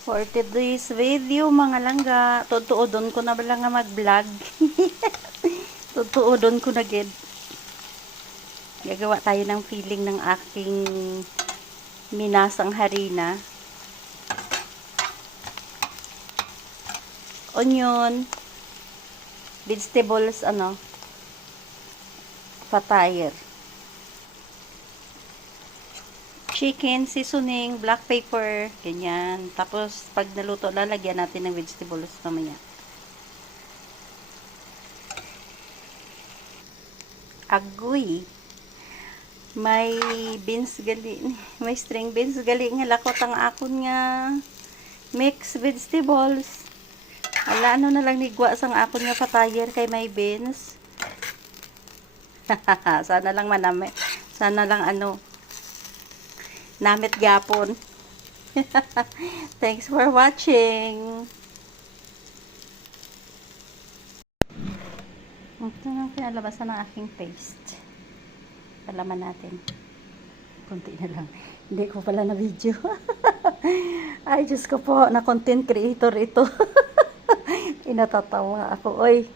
For today's video, mga langga, tutuodon ko na ba lang nga mag-vlog? Tutuodon ko na gid. Gagawa tayo ng feeling ng aking minasang harina. Onion, vegetables, fatire. Chicken, seasoning, black pepper, ganyan. Tapos, pag naluto, lalagyan natin ng vegetables mamaya. Agoy. May beans gali, may string beans gali nga lakot ang akon nga mixed vegetables. Ala, ano na lang nigwa sang akon nga patayer kay may beans. Sana lang manami. Sana lang namit gapon. Thanks for watching. Ito na pinalabasan ng aking paste. Palaman natin. Kunti na lang. Hindi ko pala na video. Ay, Diyos ko po, na content creator ito. Inatatawa ako. Oy.